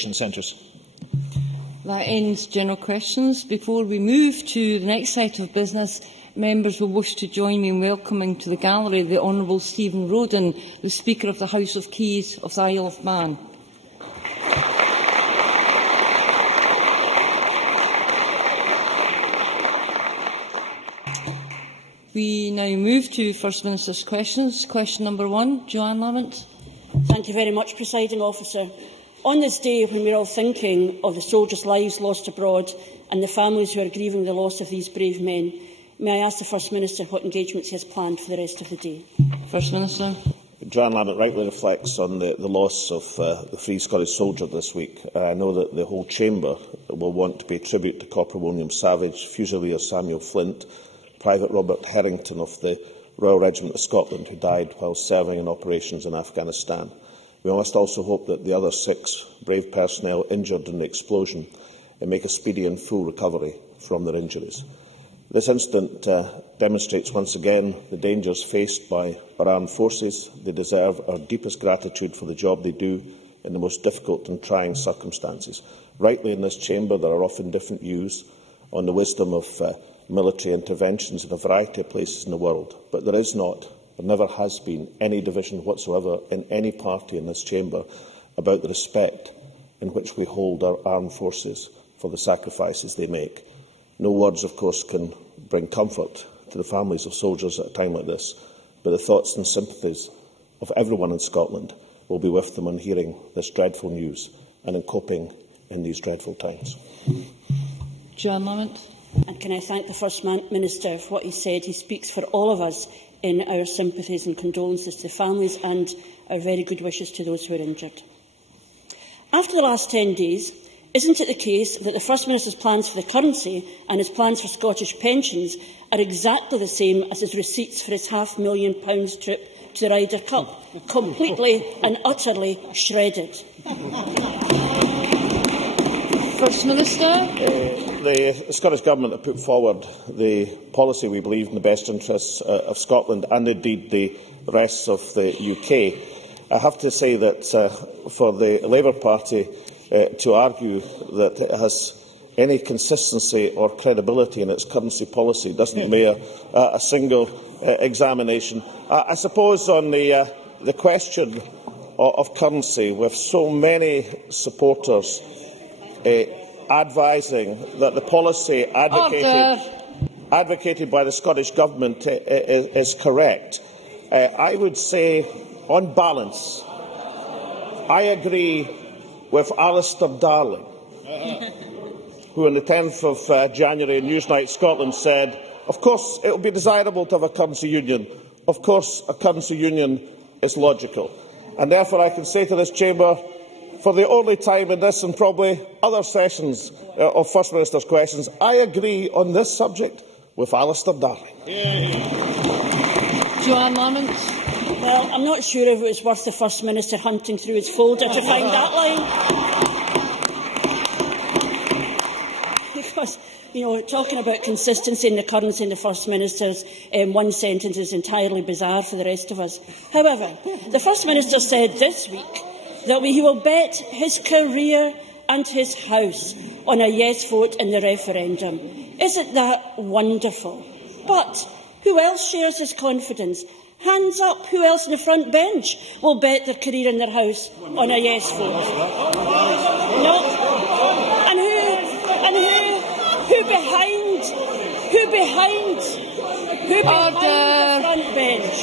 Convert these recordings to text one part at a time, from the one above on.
centres. That ends general questions. Before we move to the next item of business, members will wish to join me in welcoming to the gallery the Honourable Stephen Roden, the Speaker of the House of Keys of the Isle of Man. We now move to First Minister's questions. Question number 1, Joanne Lamont. Thank you very much, Presiding Officer. On this day, when we are all thinking of the soldiers' lives lost abroad and the families who are grieving the loss of these brave men, may I ask the First Minister what engagements he has planned for the rest of the day? First Minister. Joanne Lamont rightly reflects on the loss of the Free Scottish Soldier this week. I know that the whole Chamber will want to pay tribute to Corporal William Savage, Fusilier Samuel Flint, Private Robert Harrington of the Royal Regiment of Scotland, who died while serving in operations in Afghanistan. We must also hope that the other 6 brave personnel injured in the explosion make a speedy and full recovery from their injuries. This incident demonstrates once again the dangers faced by our armed forces. They deserve our deepest gratitude for the job they do in the most difficult and trying circumstances. Rightly, in this chamber, there are often different views on the wisdom of military interventions in a variety of places in the world, but there is not, there never has been, any division whatsoever in any party in this chamber about the respect in which we hold our armed forces for the sacrifices they make. No words, of course, can bring comfort to the families of soldiers at a time like this, but the thoughts and sympathies of everyone in Scotland will be with them on hearing this dreadful news and in coping in these dreadful times. Joanne Lamont. And can I thank the First Minister for what he said? He speaks for all of us in our sympathies and condolences to the families and our very good wishes to those who are injured. After the last 10 days, isn't it the case that the First Minister's plans for the currency and his plans for Scottish pensions are exactly the same as his receipts for his £500,000 trip to the Ryder Cup? Completely and utterly shredded. First Minister. The Scottish Government have put forward the policy we believe in the best interests of Scotland and indeed the rest of the UK. I have to say that for the Labour Party to argue that it has any consistency or credibility in its currency policy doesn't bear a single examination. I suppose on the question of currency, with so many supporters advising that the policy advocated by the Scottish Government is correct, I would say, on balance, I agree with Alistair Darling, who on the 10th of January in Newsnight Scotland said, of course it would be desirable to have a currency union. Of course a currency union is logical. And therefore I can say to this chamber, for the only time in this and probably other sessions of First Minister's questions, I agree on this subject with Alistair Darling. Joanne Lamont. Well, I'm not sure if it was worth the First Minister hunting through his folder to find that line. Because, talking about consistency in the currency in the First Minister's one sentence is entirely bizarre for the rest of us. However, the First Minister said this week that he will bet his career and his house on a yes vote in the referendum. Isn't that wonderful? But who else shares his confidence? Hands up, who else in the front bench will bet their career and their house on a yes vote? No. Who behind the front bench?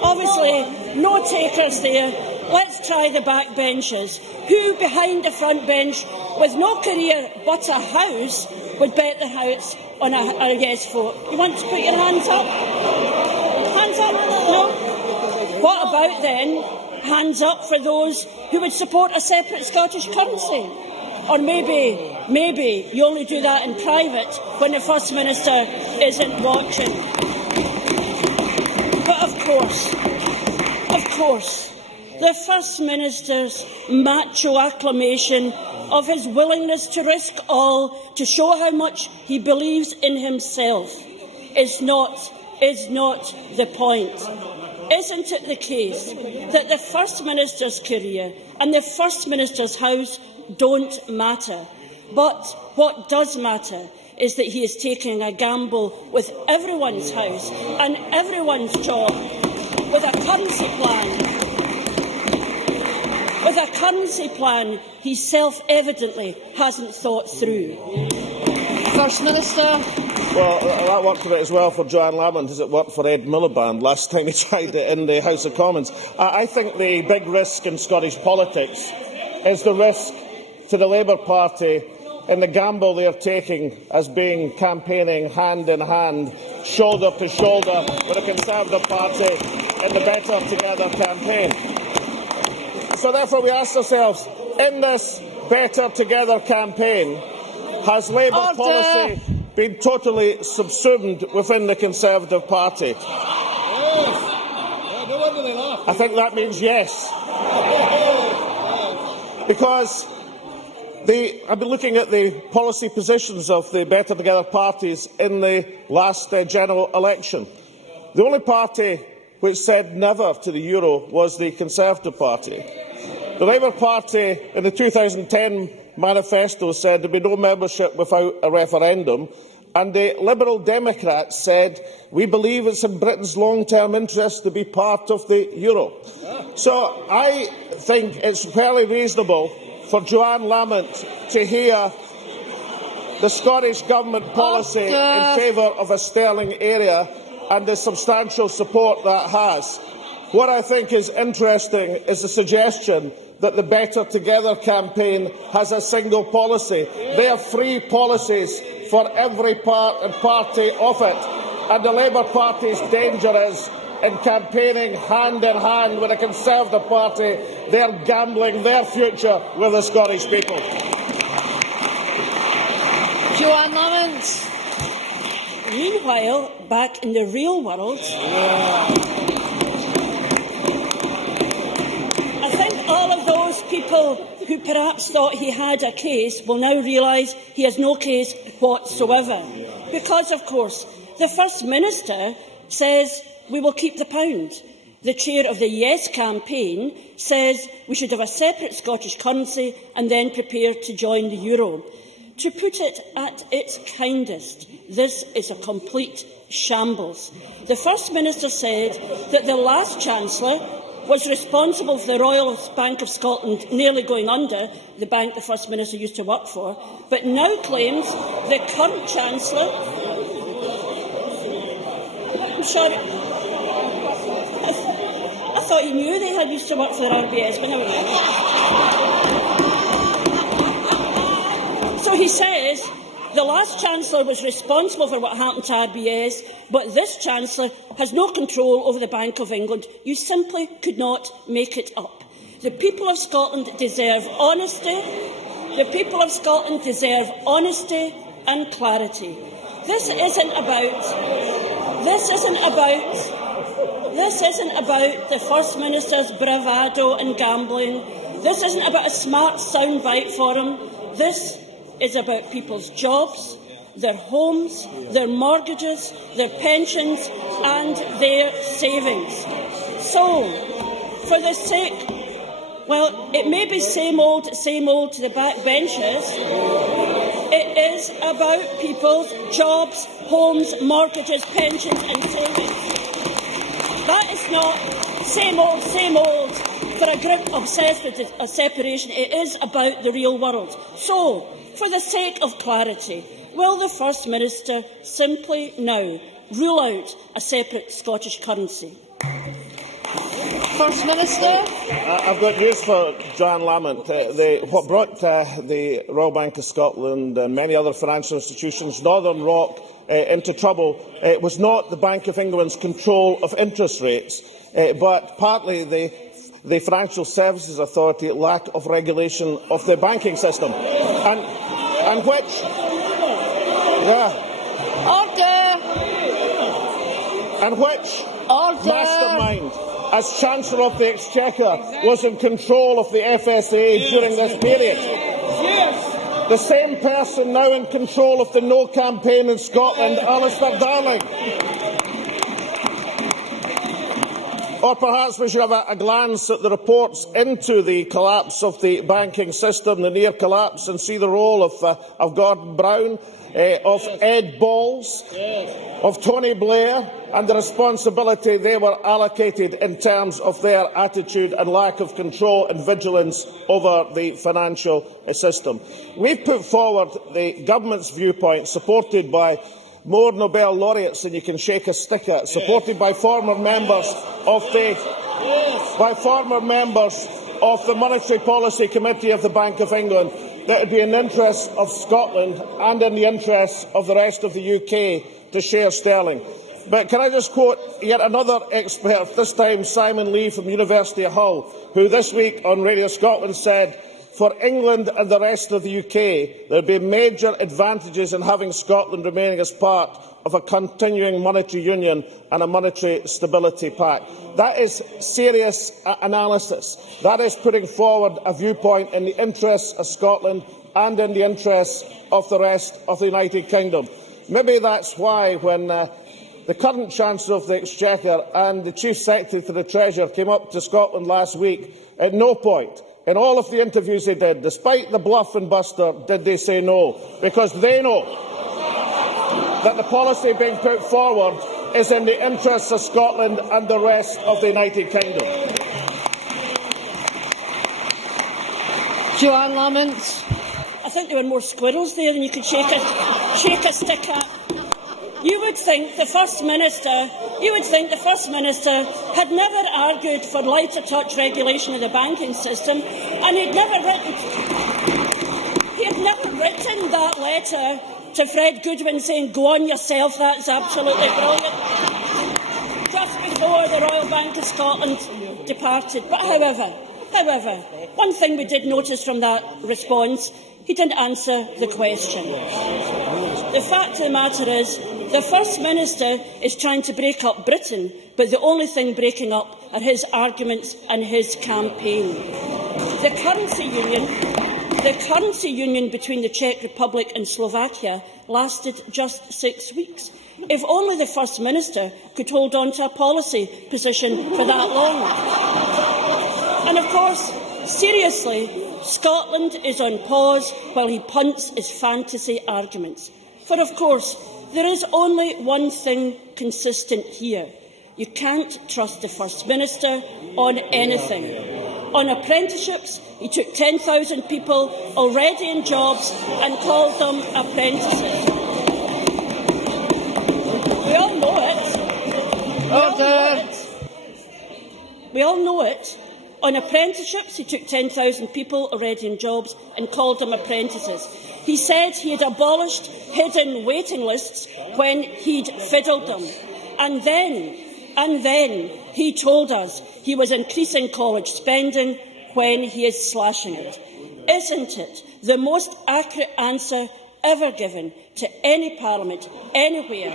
Obviously, no takers there. Let's try the back benches. Who behind the front bench, with no career but a house, would bet the house on a yes vote? You want to put your hands up? Hands up? No? What about then hands up for those who would support a separate Scottish currency? Or maybe you only do that in private when the First Minister isn't watching. But of course, the First Minister's macho acclamation of his willingness to risk all to show how much he believes in himself is not the point. isn't it the case that the First Minister's career and the First Minister's house don't matter? But what does matter is that he is taking a gamble with everyone's house and everyone's job with a currency plan. With a currency plan he self-evidently hasn't thought through. First Minister. Well, that worked a bit as well for Joanne Lamont as it worked for Ed Miliband last time he tried it in the House of Commons. I think the big risk in Scottish politics is the risk to the Labour Party in the gamble they are taking as being campaigning hand in hand, shoulder to shoulder with the Conservative Party in the Better Together campaign. So therefore we ask ourselves, in this Better Together campaign, has Labour policy been totally subsumed within the Conservative Party? I think that means yes. Because I've been looking at the policy positions of the Better Together parties in the last general election. The only party which said never to the euro was the Conservative Party. The Labour Party in the 2010 manifesto said there would be no membership without a referendum, and the Liberal Democrats said we believe it's in Britain's long-term interest to be part of the euro. So I think it's fairly reasonable for Joanne Lamont to hear the Scottish Government policy in favour of a sterling area and the substantial support that has. What I think is interesting is the suggestion that the Better Together campaign has a single policy. They have three policies for every part and party of it, and the Labour Party's danger is in campaigning hand in hand with the Conservative Party, they're gambling their future with the Scottish people. Joanne Lamont. Meanwhile, back in the real world, I think all of those people who perhaps thought he had a case will now realise he has no case whatsoever. Because, of course, the First Minister says we will keep the pound. The chair of the Yes campaign says we should have a separate Scottish currency and then prepare to join the euro. To put it at its kindest, this is a complete shambles. The First Minister said that the last Chancellor was responsible for the Royal Bank of Scotland nearly going under, the bank the First Minister used to work for, but now claims the current Chancellor... I'm sorry. I thought he knew they had used to work for the RBS, but never mind. So he says the last Chancellor was responsible for what happened to RBS, but this Chancellor has no control over the Bank of England. You simply could not make it up. The people of Scotland deserve honesty. The people of Scotland deserve honesty and clarity. This isn't about the First Minister's bravado and gambling. This isn't about a smart soundbite for him. This is about people's jobs, their homes, their mortgages, their pensions and their savings. So, for the sake... Well, it may be same old to the backbenchers. It is about people's jobs, homes, mortgages, pensions and savings. That is not same old for a group obsessed with separation. It is about the real world. So, for the sake of clarity, will the First Minister simply now rule out a separate Scottish currency? First Minister. I've got news for Joanne Lamont. What brought the Royal Bank of Scotland and many other financial institutions, Northern Rock, into trouble was not the Bank of England's control of interest rates, but partly the Financial Services Authority lack of regulation of the banking system, and which... And which mastermind, as Chancellor of the Exchequer, was in control of the FSA during this period. The same person now in control of the No campaign in Scotland, Alistair Darling. Or perhaps we should have a glance at the reports into the collapse of the banking system, the near collapse, and see the role of Gordon Brown, of Ed Balls, of Tony Blair, and the responsibility they were allocated in terms of their attitude and lack of control and vigilance over the financial system. We've put forward the government's viewpoint, supported by more Nobel laureates than you can shake a stick at, supported by former members of the Monetary Policy Committee of the Bank of England, that it would be in the interest of Scotland and in the interest of the rest of the UK to share sterling. But can I just quote yet another expert, this time Simon Lee from the University of Hull, who this week on Radio Scotland said, "For England and the rest of the UK, there would be major advantages in having Scotland remaining as part of a continuing monetary union and a monetary stability pact." That is serious analysis. That is putting forward a viewpoint in the interests of Scotland and in the interests of the rest of the United Kingdom. Maybe that's why, when the current Chancellor of the Exchequer and the Chief Secretary to the Treasurer came up to Scotland last week, at no point in all of the interviews they did, despite the bluff and buster, did they say no, because they know that the policy being put forward is in the interests of Scotland and the rest of the United Kingdom. Joanne Lamont. I think there were more squirrels there than you could shake a stick at. You would think the First Minister had never argued for lighter touch regulation of the banking system, and he had never written that letter to Fred Goodwin saying, "Go on yourself, that's absolutely brilliant," just before the Royal Bank of Scotland departed. But however, one thing we did notice from that response, he didn't answer the question. The fact of the matter is, the First Minister is trying to break up Britain, but the only thing breaking up are his arguments and his campaign. The currency union between the Czech Republic and Slovakia lasted just 6 weeks. If only the First Minister could hold on to a policy position for that long. And of course, seriously, Scotland is on pause while he punts his fantasy arguments. For of course, there is only one thing consistent here. You can't trust the First Minister on anything. On apprenticeships, he took 10,000 people already in jobs and called them apprentices. We all know it. We all know it. On apprenticeships, he took 10,000 people already in jobs and called them apprentices. He said he had abolished hidden waiting lists when he'd fiddled them. And then he told us he was increasing college spending when he is slashing it. Isn't it the most accurate answer ever given to any parliament, anywhere,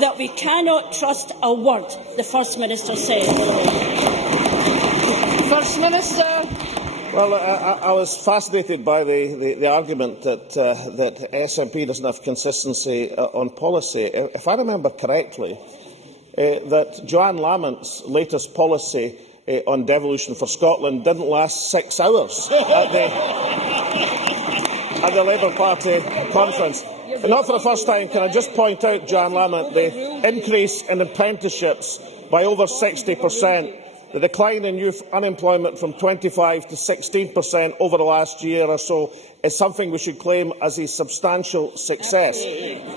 that we cannot trust a word the First Minister said? First Minister. Well, I was fascinated by the argument that SNP doesn't have consistency on policy. If I remember correctly, that Joanne Lamont's latest policy on devolution for Scotland didn't last 6 hours at the Labour Party conference. And not for the first time, can I just point out, Joanne Lamont, the increase in apprenticeships by over 60%. The decline in youth unemployment from 25% to 16% over the last year or so is something we should claim as a substantial success.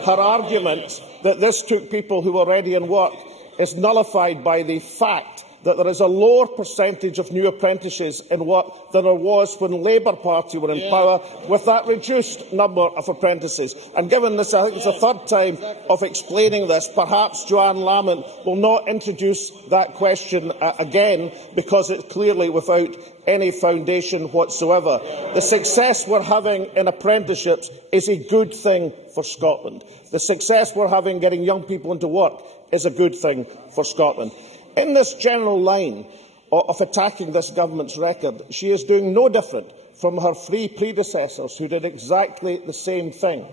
Her argument that this took people who were already in work is nullified by the fact that there is a lower percentage of new apprentices in work than there was when the Labour Party were in power, with that reduced number of apprentices. And given this, I think it's the third time of explaining this, perhaps Joanne Lamont will not introduce that question again, because it's clearly without any foundation whatsoever. The success we're having in apprenticeships is a good thing for Scotland. The success we're having getting young people into work is a good thing for Scotland. In this general line of attacking this government's record, she is doing no different from her three predecessors who did exactly the same thing.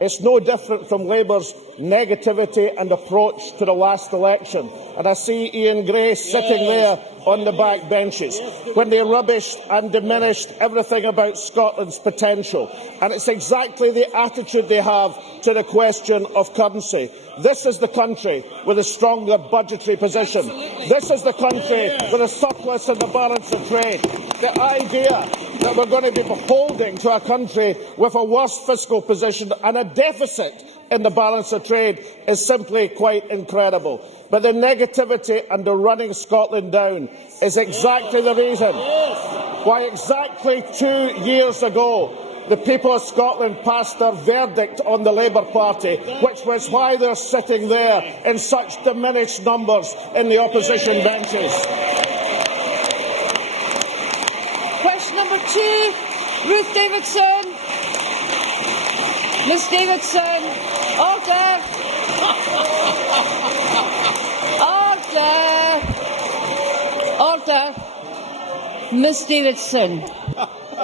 It's no different from Labour's negativity and approach to the last election. And I see Ian Gray sitting there on the back benches when they rubbished and diminished everything about Scotland's potential. And it's exactly the attitude they have to the question of currency. This is the country with a stronger budgetary position. This is the country with a surplus in the balance of trade. The idea that we're going to be beholden to a country with a worse fiscal position and a deficit in the balance of trade is simply quite incredible. But the negativity and the running Scotland down is exactly the reason why exactly 2 years ago the people of Scotland passed their verdict on the Labour Party, which was why they're sitting there in such diminished numbers in the opposition benches. Question number 2, Ruth Davidson. Ms Davidson, order. Order. Ms Davidson.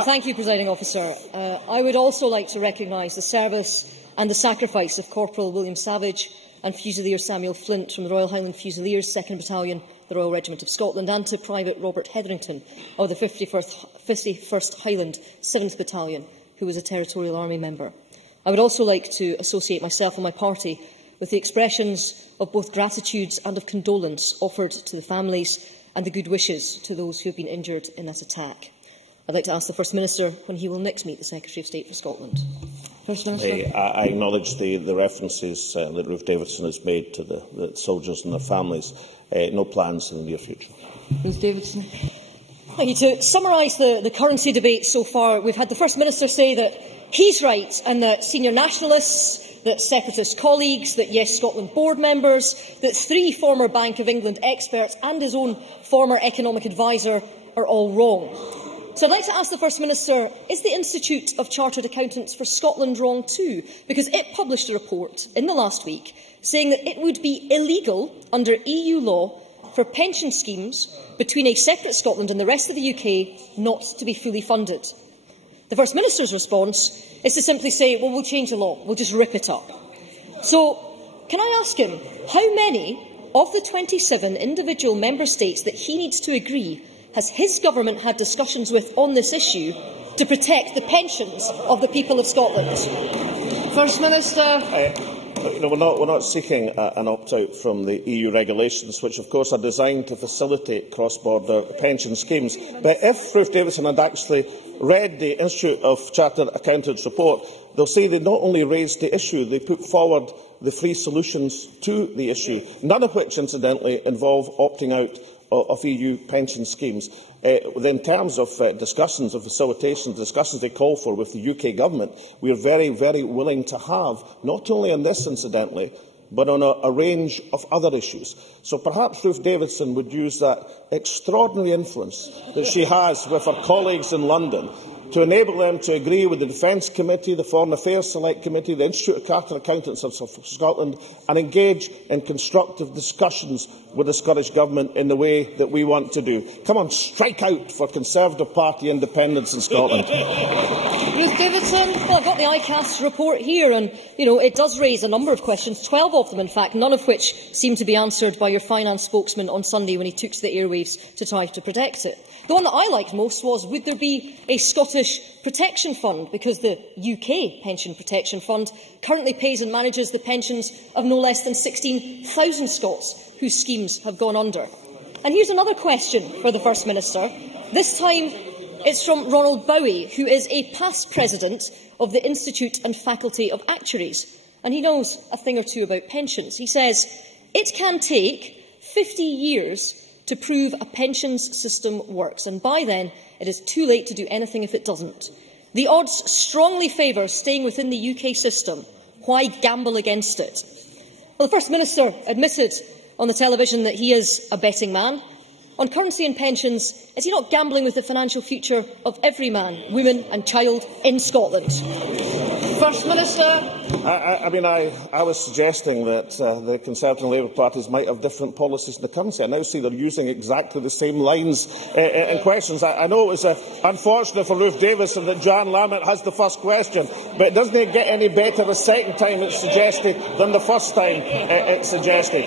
Thank you, Presiding Officer. I would also like to recognise the service and the sacrifice of Corporal William Savage and Fusilier Samuel Flint from the Royal Highland Fusiliers, 2nd Battalion, the Royal Regiment of Scotland, and to Private Robert Hetherington of the 51st Highland 7th Battalion, who was a Territorial Army member. I would also like to associate myself and my party with the expressions of both gratitude and of condolence offered to the families and the good wishes to those who have been injured in that attack. I'd like to ask the First Minister when he will next meet the Secretary of State for Scotland. First Minister. I acknowledge the references that Ruth Davidson has made to the soldiers and their families. No plans in the near future. Ms Davidson. Thank you. To summarise the currency debate so far, we've had the First Minister say that he's right and that senior nationalists, that separatist colleagues, that Yes Scotland board members, that 3 former Bank of England experts and his own former economic adviser are all wrong. So I'd like to ask the First Minister, is the Institute of Chartered Accountants for Scotland wrong too? Because it published a report in the last week saying that it would be illegal under EU law for pension schemes between a separate Scotland and the rest of the UK not to be fully funded. The First Minister's response is to simply say, well, we'll change the law, we'll just rip it up. So, can I ask him, how many of the 27 individual member states that he needs to agree has his government had discussions with on this issue to protect the pensions of the people of Scotland? First Minister. We're not seeking an opt-out from the EU regulations, which of course are designed to facilitate cross-border pension schemes. But if Ruth Davidson had actually read the Institute of Chartered Accountants report, they'll see they not only raised the issue, they put forward the 3 solutions to the issue, none of which, incidentally, involve opting out of EU pension schemes. In terms of discussions, of facilitation, discussions they call for with the UK Government, we are very, very willing to have, not only on this, incidentally, but on a range of other issues. So perhaps Ruth Davidson would use that extraordinary influence that she has with her colleagues in London to enable them to agree with the Defence Committee, the Foreign Affairs Select Committee, the Institute of Chartered Accountants of Scotland, and engage in constructive discussions with the Scottish Government in the way that we want to do. Come on, strike out for Conservative Party independence in Scotland. Ruth Davidson. Well, I've got the ICAS report here, and it does raise a number of questions, 12 of them, in fact, none of which seem to be answered by your finance spokesman on Sunday when he took to the airwaves to try to protect it. The one that I liked most was, would there be a Scottish protection fund? Because the UK Pension Protection Fund currently pays and manages the pensions of no less than 16,000 Scots whose schemes have gone under. And here's another question for the First Minister. This time it's from Ronald Bowie, who is a past president of the Institute and Faculty of Actuaries. And he knows a thing or two about pensions. He says, it can take 50 years to prove a pensions system works, and by then it is too late to do anything if it doesn't. The odds strongly favour staying within the UK system. Why gamble against it? Well, the First Minister admitted on the television that he is a betting man, On currency and pensions, is he not gambling with the financial future of every man, woman and child in Scotland? First Minister. I was suggesting that the Conservative and Labour parties might have different policies in the currency. I now see they're using exactly the same lines in questions. I know it was unfortunate for Ruth Davison that Joanne Lamont has the first question, but it doesn't get any better the second time it's suggested than the first time it's suggested.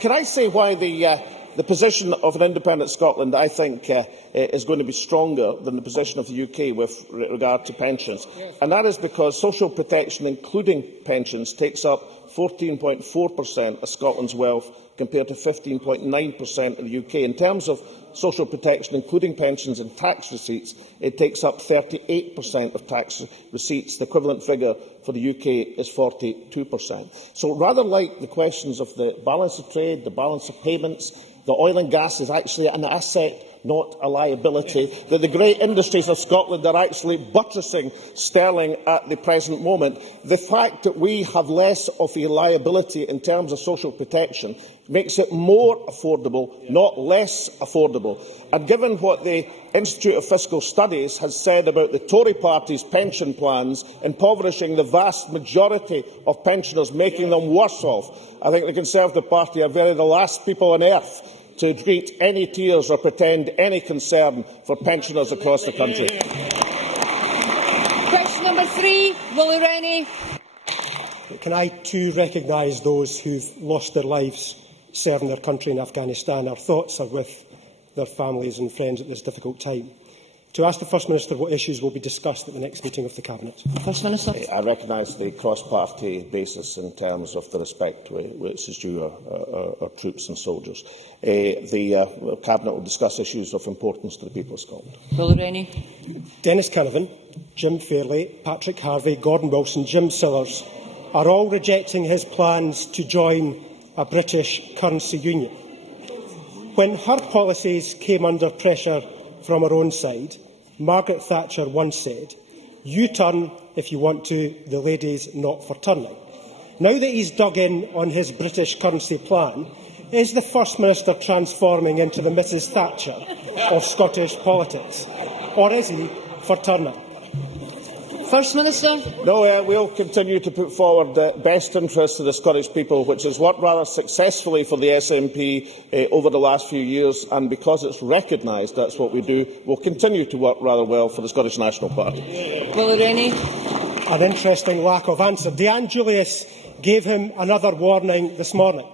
Can I say why the position of an independent Scotland, I think, is going to be stronger than the position of the UK with regard to pensions? And that is because social protection, including pensions, takes up 14.4% of Scotland's wealth compared to 15.9% in the UK. In terms of social protection, including pensions and tax receipts, it takes up 38% of tax receipts. The equivalent figure for the UK is 42%. So rather like the questions of the balance of trade, the balance of payments, the oil and gas is actually an asset, not a liability, that the great industries of Scotland are actually buttressing sterling at the present moment. The fact that we have less of a liability in terms of social protection makes it more affordable, not less affordable. And given what the Institute of Fiscal Studies has said about the Tory party's pension plans impoverishing the vast majority of pensioners, making them worse off, I think the Conservative Party are very the last people on earth to treat any tears or pretend any concern for pensioners across the country. Question number 3, Willie Rennie. Can I too recognise those who have lost their lives serving their country in Afghanistan? Our thoughts are with their families and friends at this difficult time. To ask the First Minister what issues will be discussed at the next meeting of the Cabinet. First Minister. I recognise the cross-party basis in terms of the respect which is due our troops and soldiers. The Cabinet will discuss issues of importance to the people of Scotland. Willie Rennie. Dennis Canavan, Jim Fairley, Patrick Harvey, Gordon Wilson, Jim Sillars are all rejecting his plans to join a British currency union. When her policies came under pressure from her own side, Margaret Thatcher once said, "You turn if you want to, the lady's not for turning." Now that he's dug in on his British currency plan, is the First Minister transforming into the Mrs Thatcher of Scottish politics? Or is he for turning? First Minister. No, we'll continue to put forward the best interests of the Scottish people, which has worked rather successfully for the SNP over the last few years, and because it's recognised that's what we do, we'll continue to work rather well for the Scottish National Party. Willie Rennie. An interesting lack of answer. Deanne Julius gave him another warning this morning.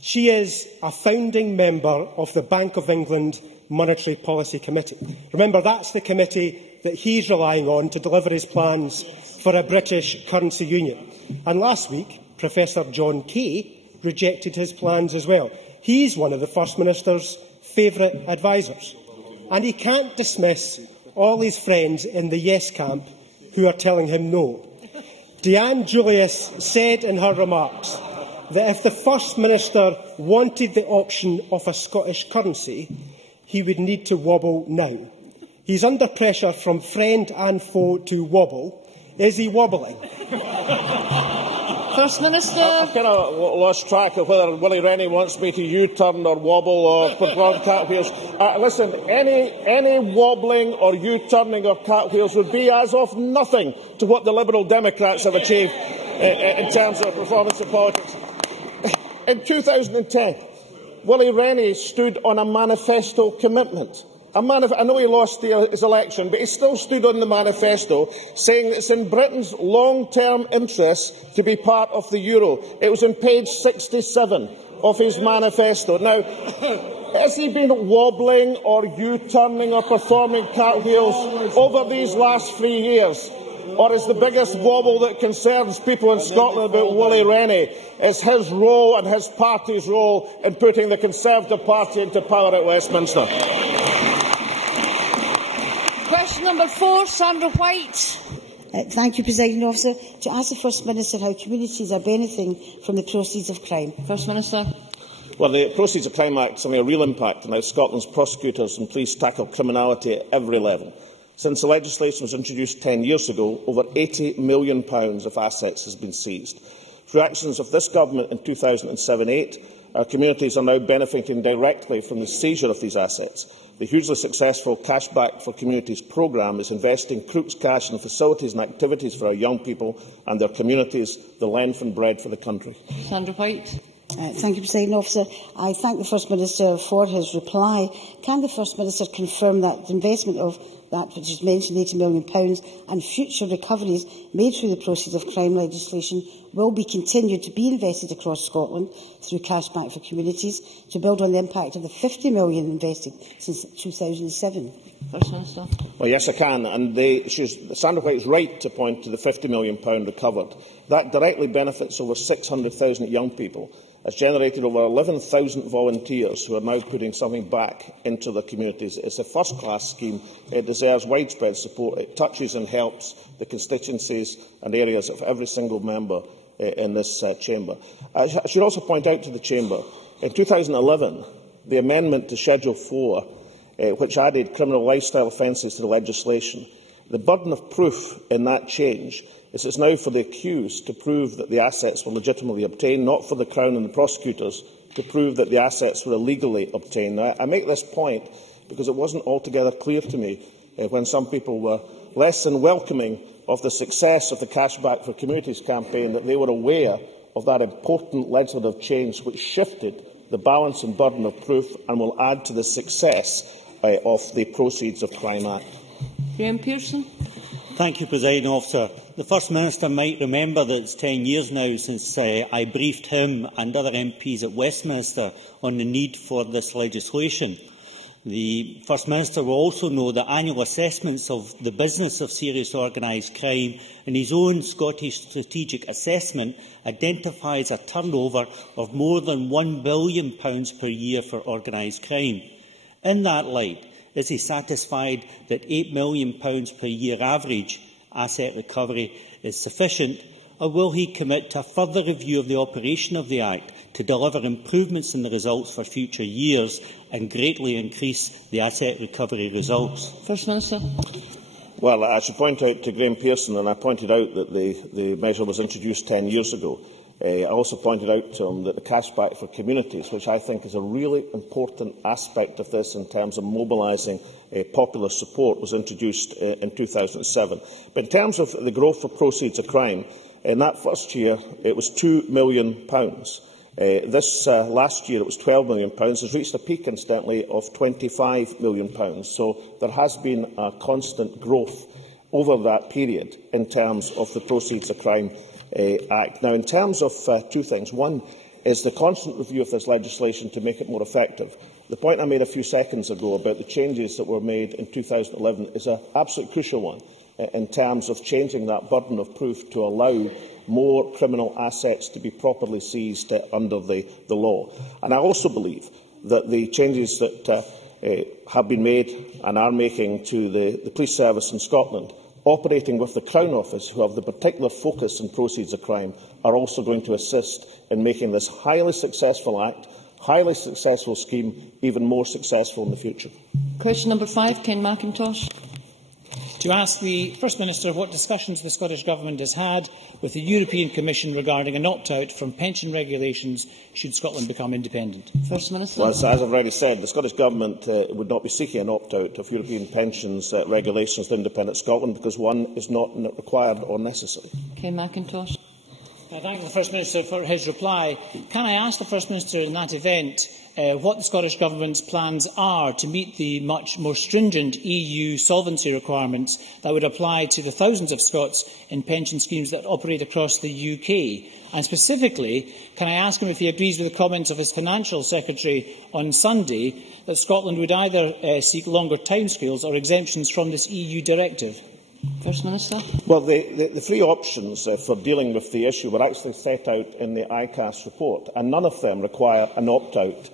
She is a founding member of the Bank of England Monetary Policy Committee. Remember, that's the committee that he's relying on to deliver his plans for a British currency union. And last week, Professor John Kay rejected his plans as well. He's one of the First Minister's favourite advisers. And he can't dismiss all his friends in the yes camp who are telling him no. Deanne Julius said in her remarks that if the First Minister wanted the option of a Scottish currency, he would need to wobble now. He's under pressure from friend and foe to wobble. Is he wobbling? First Minister. I've kind of lost track of whether Willie Rennie wants me to U-turn or wobble or put on cartwheels. Listen, any wobbling or U-turning or cartwheels would be as of nothing to what the Liberal Democrats have achieved in terms of performance in politics. In 2010, Willie Rennie stood on a manifesto commitment. I know he lost his election, but he still stood on the manifesto, saying that it's in Britain's long-term interests to be part of the euro. It was on page 67 of his manifesto. Now, has he been wobbling or U-turning or performing cartwheels over these last 3 years? Or is the biggest wobble that concerns people in Scotland about Willie Rennie is his role and his party's role in putting the Conservative Party into power at Westminster? Question number 4, Sandra White. Thank you, Presiding Officer. To ask the First Minister how communities are benefiting from the proceeds of crime. First Minister. Well, the Proceeds of Crime Act is having a real impact on how Scotland's prosecutors and police tackle criminality at every level. Since the legislation was introduced 10 years ago, over £80 million of assets has been seized. Through actions of this Government in 2007-8 Our communities are now benefiting directly from the seizure of these assets. The hugely successful Cashback for Communities programme is investing Crook's cash in facilities and activities for our young people and their communities, the length and breadth for the country. Sandra White. Thank you, Presiding Officer. I thank the First Minister for his reply. Can the First Minister confirm that the investment of that which is mentioned, £80 million, and future recoveries made through the proceeds of crime legislation will be continued to be invested across Scotland through Cashback for Communities to build on the impact of the £50 million invested since 2007? First Minister. Well, yes, I can. And Sandra White is right to point to the £50 million recovered. That directly benefits over 600,000 young people. It's generated over 11,000 volunteers who are now putting something back into their communities. It's a first-class scheme. It deserves widespread support. It touches and helps the constituencies and areas of every single member in this chamber. I should also point out to the chamber, in 2011, the amendment to Schedule 4, which added criminal lifestyle offences to the legislation, the burden of proof in that change is it's now for the accused to prove that the assets were legitimately obtained, not for the Crown and the prosecutors to prove that the assets were illegally obtained. Now, I make this point because it wasn't altogether clear to me when some people were less than welcoming of the success of the Cashback for Communities campaign that they were aware of that important legislative change which shifted the balance and burden of proof and will add to the success of the Proceeds of Crime Act. Graham Pearson. Thank you, Presiding Officer. The First Minister might remember that it's 10 years now since I briefed him and other MPs at Westminster on the need for this legislation. The First Minister will also know that annual assessments of the business of serious organised crime and his own Scottish Strategic Assessment identifies a turnover of more than £1 billion per year for organised crime. In that light, is he satisfied that £8 million per year average asset recovery is sufficient, or will he commit to a further review of the operation of the Act to deliver improvements in the results for future years and greatly increase the asset recovery results? First Minister. Well, I should point out to Graham Pearson, and I pointed out that the measure was introduced 10 years ago. I also pointed out to him that the Cashback for Communities, which I think is a really important aspect of this in terms of mobilising popular support, was introduced in 2007. But in terms of the growth for proceeds of crime, in that first year it was £2 million. This last year it was £12 million. It's reached a peak, incidentally, of £25 million. So there has been a constant growth over that period in terms of the Proceeds of Crime Act. Now, in terms of two things. One is the constant review of this legislation to make it more effective. The point I made a few seconds ago about the changes that were made in 2011 is an absolutely crucial one in terms of changing that burden of proof to allow more criminal assets to be properly seized under the law. And I also believe that the changes that have been made and are making to the police service in Scotland, operating with the Crown Office, who have the particular focus on proceeds of crime, are also going to assist in making this highly successful Act, highly successful scheme, even more successful in the future. Question number 5, Ken McIntosh. To ask the First Minister what discussions the Scottish Government has had with the European Commission regarding an opt-out from pension regulations should Scotland become independent. First Minister. Well, as I've already said, the Scottish Government would not be seeking an opt-out of European pensions regulations to independent Scotland because one is not required or necessary. Ken McIntosh. I thank the First Minister for his reply. Can I ask the First Minister in that event what the Scottish Government's plans are to meet the much more stringent EU solvency requirements that would apply to the thousands of Scots in pension schemes that operate across the UK? And specifically, can I ask him if he agrees with the comments of his Financial Secretary on Sunday that Scotland would either seek longer timescales or exemptions from this EU directive? First Minister. Well, the three options for dealing with the issue were actually set out in the ICAS report, and none of them require an opt-out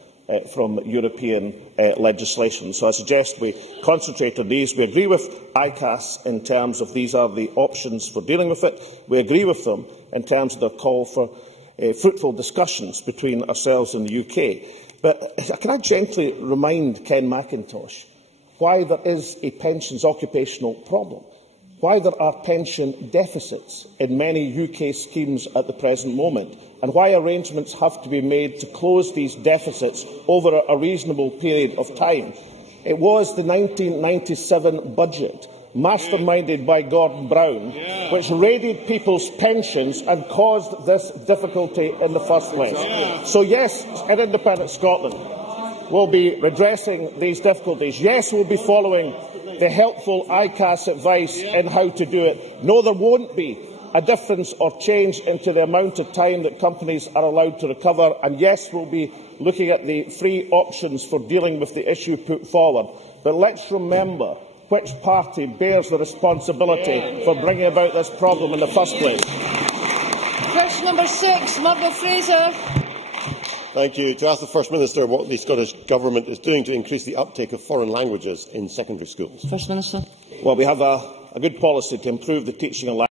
from European legislation. So I suggest we concentrate on these. We agree with ICAS in terms of these are the options for dealing with it. We agree with them in terms of their call for fruitful discussions between ourselves and the UK. But can I gently remind Ken McIntosh why there is a pensions occupational problem? why there are pension deficits in many UK schemes at the present moment, and why arrangements have to be made to close these deficits over a reasonable period of time. It was the 1997 budget, masterminded by Gordon Brown, which raided people's pensions and caused this difficulty in the first place. So yes, in Independent Scotland, we'll be redressing these difficulties. Yes, we'll be following the helpful ICAS advice in how to do it. No, there won't be a difference or change into the amount of time that companies are allowed to recover. And yes, we'll be looking at the free options for dealing with the issue put forward. But let's remember which party bears the responsibility for bringing about this problem in the first place. Question number 6, Murdo Fraser. Thank you. To ask the First Minister what the Scottish Government is doing to increase the uptake of foreign languages in secondary schools. First Minister. Well, we have a good policy to improve the teaching of languages.